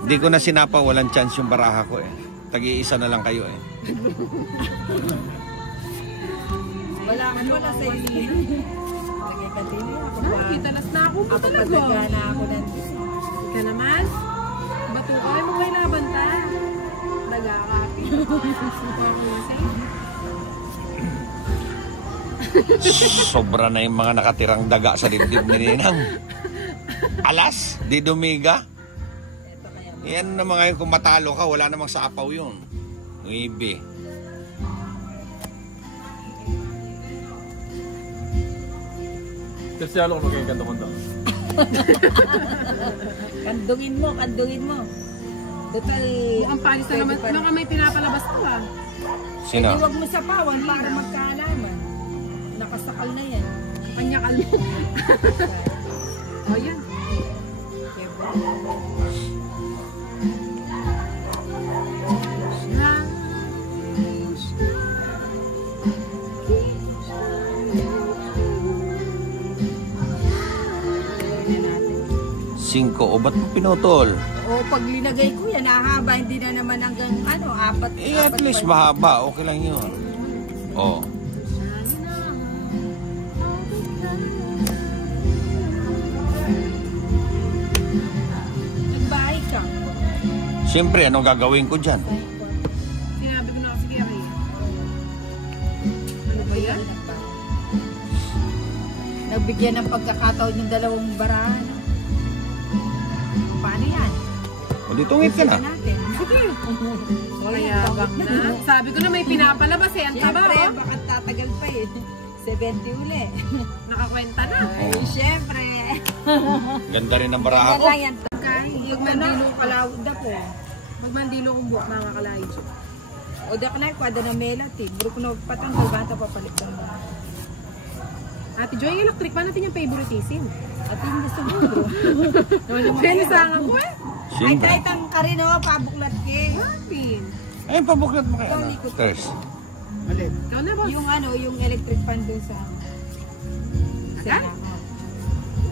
Hindi ko na sinapa, walang chance yung baraha ko eh. Tag-iisa na lang kayo eh. Wala sa iyo. Nagkakatili ako ba? Kitalas na ako mo talaga. Kapag na ako nandito. Ika naman. Bato ka mo kay laban ta. Nagkakapi. Sobra na yung mga nakatirang daga sa dibdib ni Ninang. Alas, di dumiga. Yan na mga kung matalo ka, wala namang sapaw yun. Ibe. Kasi ako magiging kanto-kanto. Kandungin mo. Total, ang panis na naman, baka may pinapalabas ko ah. Sino? Eh, huwag mo sapawan para magkaalaman. Nakasakal na yan. Kanya-kal mo. O yan. Singko, o ba't mo pinutol? O pag linagay ko yan, hahaba, hindi na naman hanggang apat. Eh, at least mahaba, okay lang yun. Oh. Nagbahay ka. Siyempre, anong gagawin ko dyan? Sinabi ko na kasi kaya rin. Ano ba yan? Nagbigyan ng pagkakataon yung dalawang barahan. Paano yan? O, di tungit ka na. Sige. Mayabang na. Sabi ko na may pinapalabas eh. Ang taba Siyempre, oh. baka tatagal pa eh. 70 uli. Nakakwenta na. Ay, siyempre. Ganda rin ang baraha ko. Ganda yan. Yung mandilo kalawid ako. Magmandilo kong buhok mga kalaid. O da ka na, kwada na melati. Grupo na patanggal, bata papalit ka mo. Ate Joy, electric pa natin yung favoritism. At hindi siguro. Pwede sa nga po eh. Ay, Siyempre. kahit ang karino, pabuklat ke. Happy. Ayun, pabuklat mo kayo. Ters. Ikaw na boss. Yung electric fan doon sa... Agan?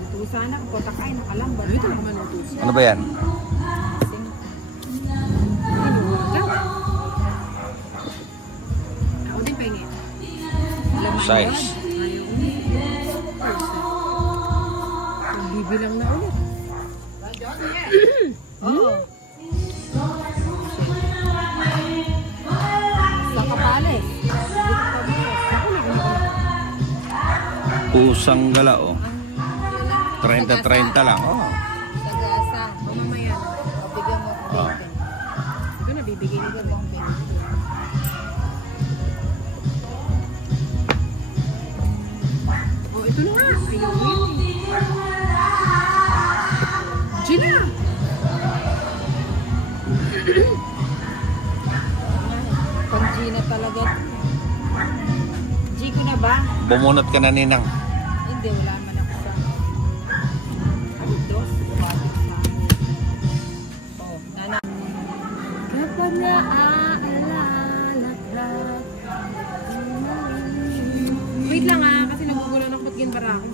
Ito sana, kapota kain, nakalambat. Ano ito lang manutos? Ano ba yan? Ako din pengin. Size. Bibilang na ulit. Oo. Sa kapales. Pusang gala, oh. 30-30 lang, oh. Sa gasa. Mamamaya na. O, bigyan mo ako Ah. 20. Ito na, bibigyan ko lang. Oh, ito na nga. Ayun. Gina! Pang Gina talaga. G ko na ba? Bumunot ka na, Ninang. Hindi, wala man ako sa... Dos, bumalik sa akin. Oh, nana. Kapag naaalala ka. Wait lang ah, kasi nagugulan ako ba't ginbara ako.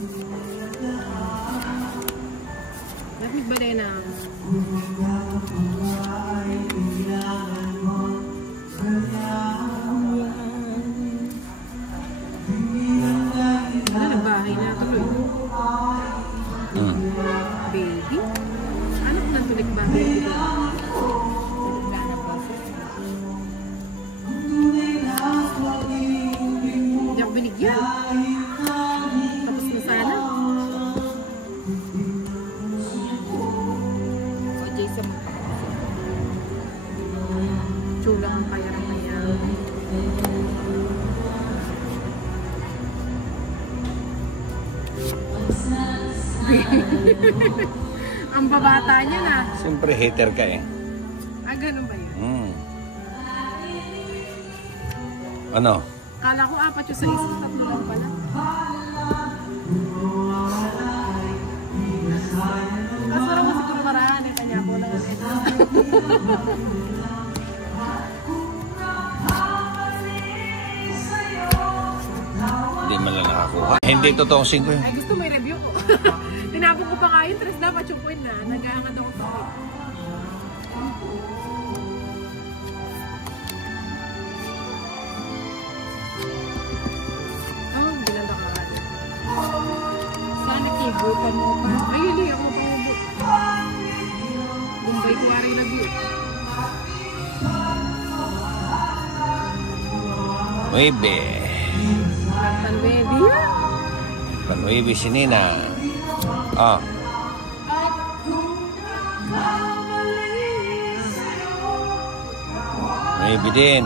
Lamig ba din ah? Nagbahay na tuloy. Baby? Ano kung natulik ba baby? Hindi ako binigyan. Tapos na sana. O, Jason. Chula ang payaran na yan. Ang babata niya na. Siyempre, hater ka eh. Ah, ganun ba yan? Ano? Kala ko apat yung sa isang tatlo lang pala. Kaso raw mo siguro maraan eh. Kanya ko lang ulit. Hindi man lang nakakuha. Hindi totoong 5 yun. Ay, gusto may review ko. Tinapon ko pa nga yun. Tres dapat yung point na. Nag-aangad ako sa point. Hugutan mo pa. Ay, hindi ako pangubo. Bumbay ko rin lagi. 9. Panwebe. Panuibi si Nina. Ah. Maybe din.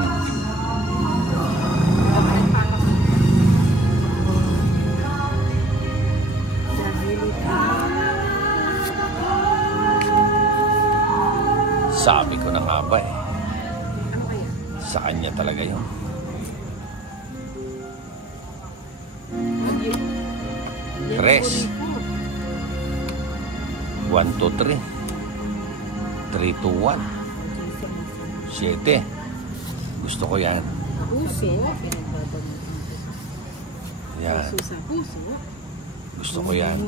Sabi ko na nga ba eh. Ano kaya? Sa kanya talaga yun. Tres. 1, 2, 3. 3, 2, 1. 7. Gusto ko yan. Puso. Yan. Puso sa puso. Gusto ko yan.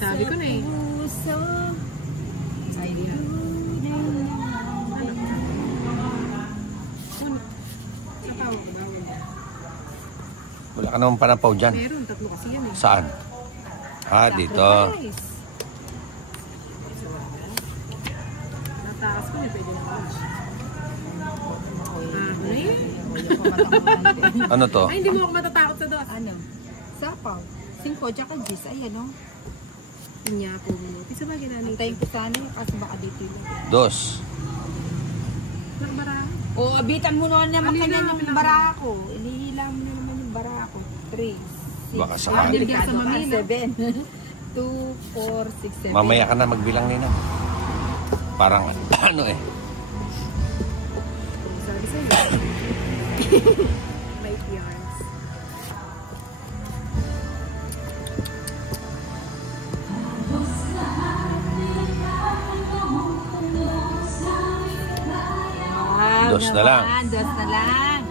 Sabi ko na eh. Puso. Idea. Sa tawag ba? Wala ka naman panapaw dyan. Meron, tatlo kasi yan eh. Saan? Ah, dito. Natakas ko eh, pwede na lunch. Ano yun? Ano to? Ay, hindi mo ako matatakot sa dos. Ano? Sapaw. 5, tsaka Gis. Ayan o. Pinya po mo. Isa ba ginanay? Antayin ko sana yun kasi baka dito yun. 2. Nakabara. O, abitan mo naman naman Alin kanya na, yung barako. Inihila mo na naman yung barako. 3, 6, Baka sakali. Sa Manila. 7, 2, 4, 6, 7. Mamaya ka na magbilang nina. Parang ano eh. Sabi sa'yo. Light yarns. Wow, 2 na lang. 2 na lang.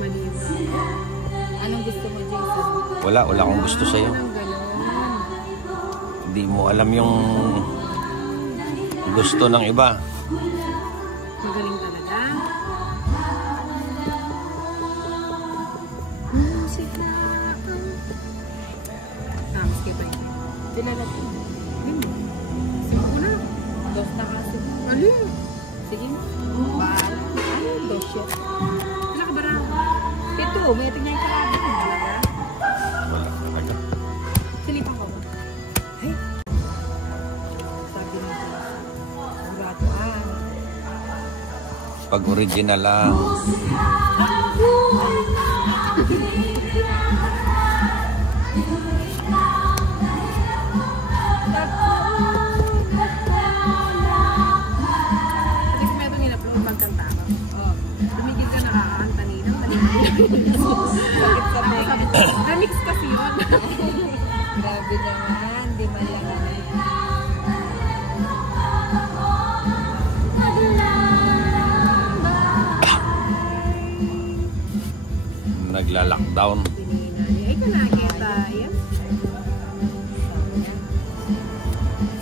Maliwa. Anong gusto mo, Jason? Wala akong gusto sa'yo. Anong ganon? Hindi mo alam yung gusto ng iba. Magaling talaga. Tapos kay Pai. Tinala ko. Simpo na. 2 na kasi. Alin? Sige mo. Bahala. Ano yung 2 siya? Wala ka bara? 7, may tingnan yung kalabi. Talaga? Wala talaga. Silipan ko ba? Ay. Sabi mo ko. Buratuan. Pag original lang. Kasi may itong in-upload pagkanta ka. Oh. Tumigil ka nakakanta nila. Sakit sa mga. Remix kasi yun. Grabe naman. Di man lang. Nagla-lockdown. Ay ka na, kita. Yan.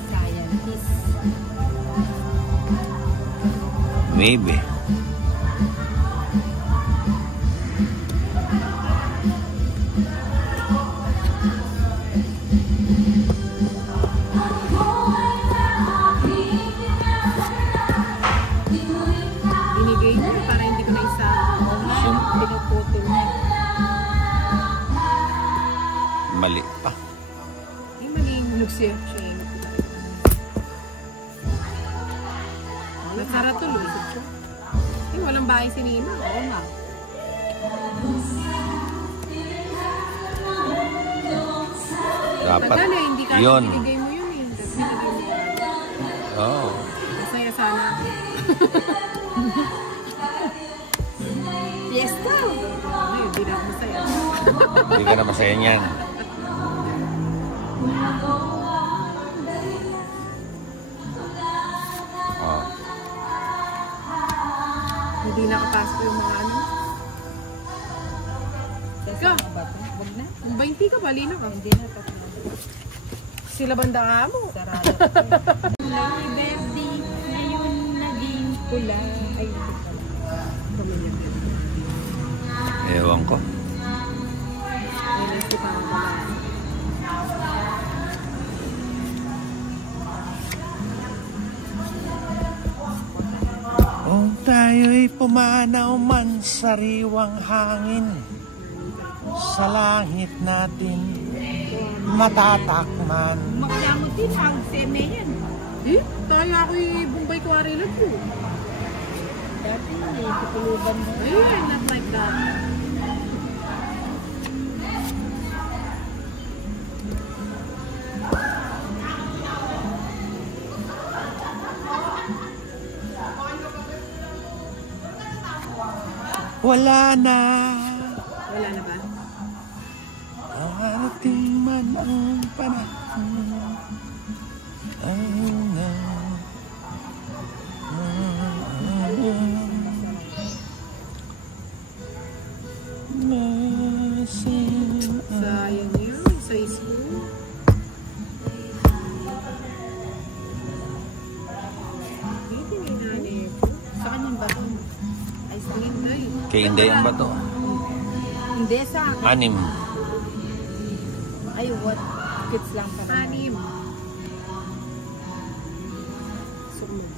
Scientist. Maybe. Binigay niya para hindi ko na isa. Pinuputol niya. Mali pa. Ay, mali yung siya. Nasara tuloy. Ay, walang bahay si Nina. Oo nga. Dapat Magkano, hindi ka yun. binigay mo yun eh. Tapos binigay mo. Oh. Masaya sana. Fiesta. Ay, hindi na ako masaya. Hindi ka na masaya niyan. Oh. Hindi nakapasok yung mga ano. Sa mga bato. Huwag na. Kung 20 ka, bali na ka. Hindi na. Tapos na. Sila banda ka mo. Sarado ko. Happy birthday. Ngayon naging pula. Ay, ito pala. Pamilya. Ewan ko. Nilis kita ako ba? Kung tayo'y pumanaw man sa riwang hangin, sa langit natin matatakman. Magdamot din ang seme yan. Eh, tayo ako'y Bombay Quarry lang po. Dati tutulugan mo. Ayun, not like that. Wala na Wala na ba? ating man ang panahon. Ay na Sayang yun, sa school. Hindi nga po. Saan yung bato? Ay, sa Inday. kay Inday ang bato. Hindi sa akin. 6. Ay, what? Kids lang pa. Anim. Sumunod.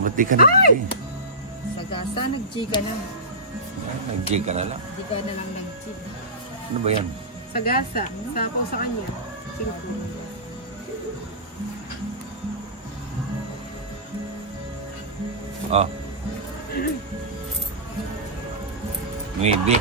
Ba't di ka nag-G? Sagasa, nag-G ka na. Nag-G ka na lang. Di ka na lang nag-G. Ano ba yan? Sagasa. Sapo sa kanya. 5. Oh. Maybe.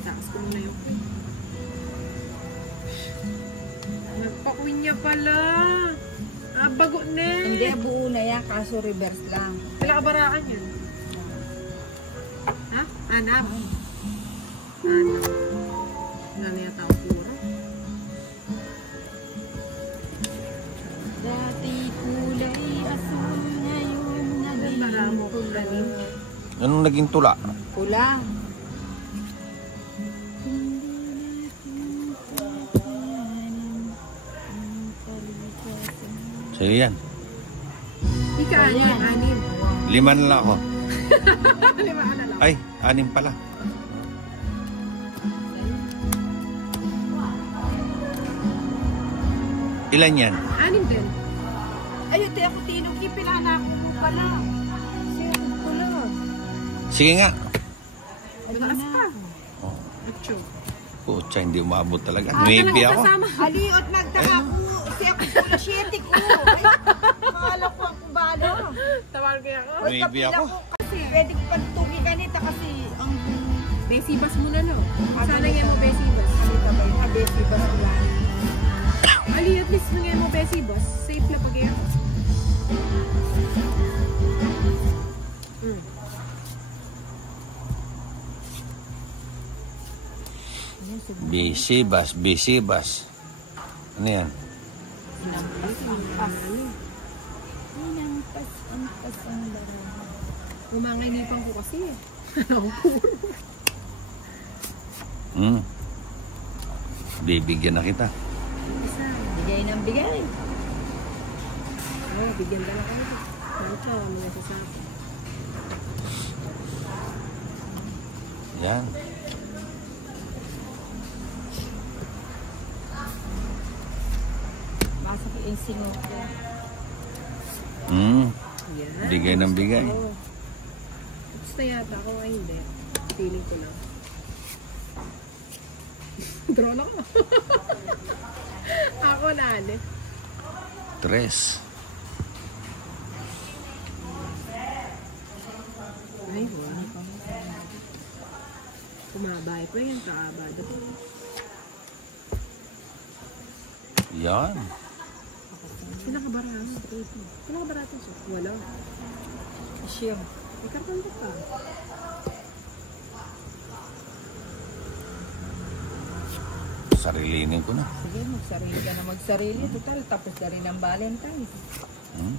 Takas ko muna yung queen. Nagpa-queen niya pala. Ah, bago na. Hindi, buo na yan, kaso reverse lang. Kailan kabarakan yan? Ha? Anap? Anap. Nanay at ako puro. Dati kulay asul, ngayon naging Maramo ko pula. galing. Anong naging tula? Pula. Sa'yo yan. Ika, anim. 5 na lang ako. 5 ka na lang. Ay, 6 pala. Ilan yan? 6 din. Ayun, tiyak ko tinong ipinana ko mo pala. Siya, pula. Sige nga. Mataas pa. Oh, Acho. putya, hindi umabot talaga. Ah, Maybe talagang ako. kasama. Aliot, nagtaka ko. Siya ko pula, siyete ko. Ay, akala ko ang kubalo. Tawag kaya ako. Ay, Maybe kapila ako. ko kasi, pwede ko pagtugi ganita kasi ang Besibas mo na, no? Sana nga mo besibas. kanita ba yun? Abesi ba sila? Ali, at least nga mo besibas. Safe na pag yan. Bisibas. Ano yan? Inampas ang laro. Umanginipan ko kasi eh. Bibigyan na kita. Isa. Bigay ng bigay. Oh, bigyan ka na kayo. Ito, mga sasabi. Yan. Masak yung sinok ko. Mm. Yan. Bigay ng bigay. Oh. Gusto yata ako ay hindi. Feeling ko lang. Draw na ko. Ako na, ane. 3. Ay, wow. Kumabay pa yun. Kaabado pa. Yan. Pinakabarahan. Pinakabarahan siya. Wala. Siya. May karton ko pa. Sarilinin ko na. Sige, magsarili ka na magsarili. Total, tapos na rin ang Valentine's. Hmm?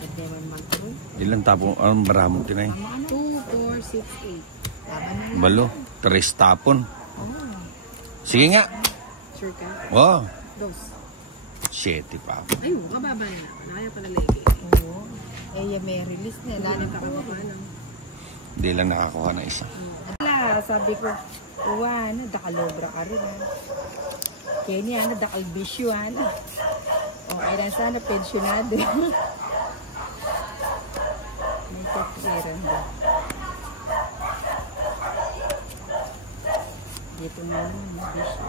Pwede naman mag-roll. Ilan tapon ang baramong tinay? Tama na. 2, 4, 6, 8. Tama na lang. Balo, 3 tapon. Oh. Sige nga. Sure ka? Oh, Dos. 7 pa. Ay, mababa na. Nakaya pala legi. Oo. Eh, may release na. Lalo ka Nakakuha lang. Hindi lang nakakuha ng isa. Wala, sabi ko, uwa, dakalobra ka rin, ha. Kenny, dakalbisyo, Okay lang sana, pensionado. May kapiran doon. Dito nga naman, bisyo.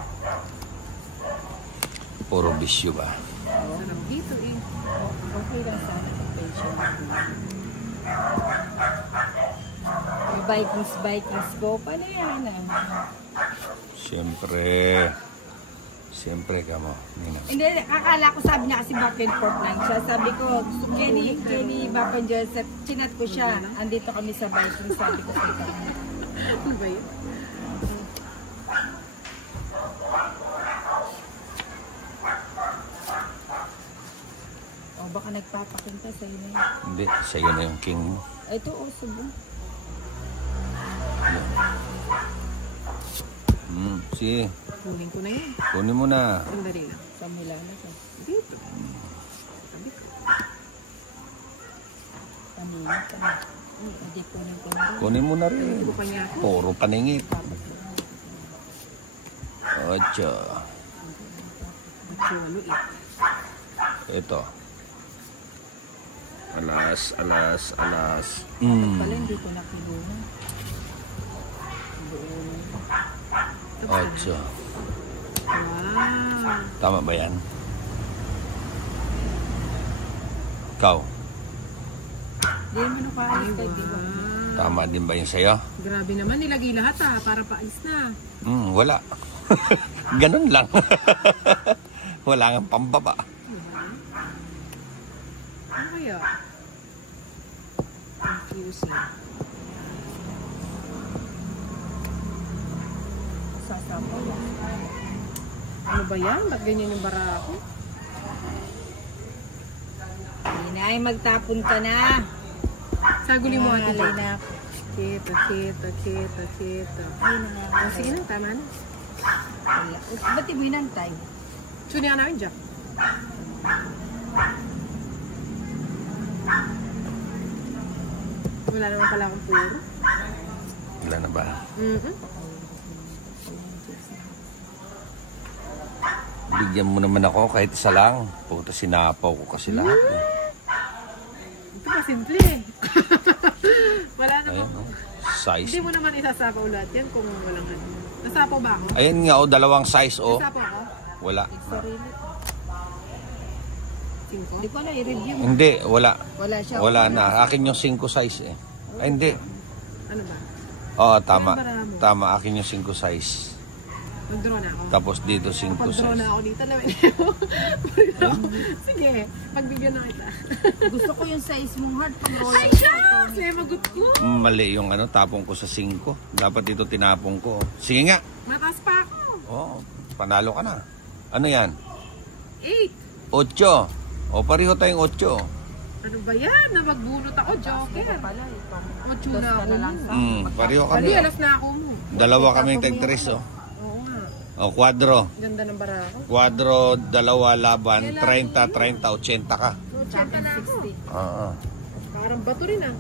Puro bisyo ba? Sarap dito eh. Okay lang sana, pensionado. May Vikings ko, paano yan, Siyempre ka mo. Nina. Hindi, akala ko sabi niya kasi back and forth lang siya. Sabi ko, Kenny Bapan Joseph, chinat ko siya. Andito kami sa Vikings, sabi ko sa kanya. Ano ba yun? O baka nagpapakinta sa'yo na yun. Hindi, sa'yo na yung king mo. Ito, subo. Sige, Kunin ko na yun. kunin mo na. Sandali lang. Sa Milano siya. Dito. Sabi ko. Kanina ka na. Hindi ko na rin. Kunin mo na rin. Hindi ko kanya ako. Puro paningit. 8. Machualo eh. Ito. Alas. Pala hindi ko nakilunan. 8. Wow. Tama ba yan? Ikaw, Hindi mo nakaalis Ay, tayo, di ba? wow. tama din ba yun sa'yo? Grabe naman, nilagay lahat para paalis na. Wala. Ganun lang. Wala nga pambaba. Diba? Ano kaya? Confusing. Sasapaw lang. Ano ba yan? Ba't ganyan yung bara ako? Hindi na, ay magtapon ka na. Saguli mo ate. Nangalay na ako. Kita. Ay, nangalay. Sige na, tama na. Wala. Ba't mo inantay? Suni ka namin, Jack. Wala naman pala akong puro. Wala na ba? Bigyan mo naman ako kahit isa lang. Puta, sinapaw ko kasi lahat. Ito pa, simple eh. Wala naman. Ayun, no? Size. Hindi mo naman isasapaw lahat yan kung walang ano. Nasapaw ba ako? Ayun nga, oh, dalawang size, oh. Nasapaw ako? Wala. Sarili. 5? Hindi ko na i-review. Hindi, wala. Wala siya. Wala na. Akin yung 5 size, eh. Ay, hindi. Ano ba? Oo, tama. Ilan ba mo? Tama, akin yung 5 size. Mag-draw na ako. Tapos dito 5 Pag-draw na size. ako dito, lawin mo. Sige, pagbigyan na kita. Gusto ko yung size mong heart pang royal. Ay, shucks! May magot ko. Mali yung ano, tapong ko sa 5. Dapat dito tinapong ko. Sige nga. Mataas pa ako. Oo, panalo ka na. Ano yan? 8. 8. O, pareho tayong 8. Ano ba yan? Na magbunot ako, Joker. Pala, ito. Matsuna Dos ka ako na lang mo. sa... Pareho kami. Hindi, alas na ako mo. Dalawa kaming tag-3, oh. Oo nga. O, quadro. Ganda ng bara ako. Quadro, dalawa laban, 30, 80 ka. 80 na ako. 60. Oo. Parang bato rin ah.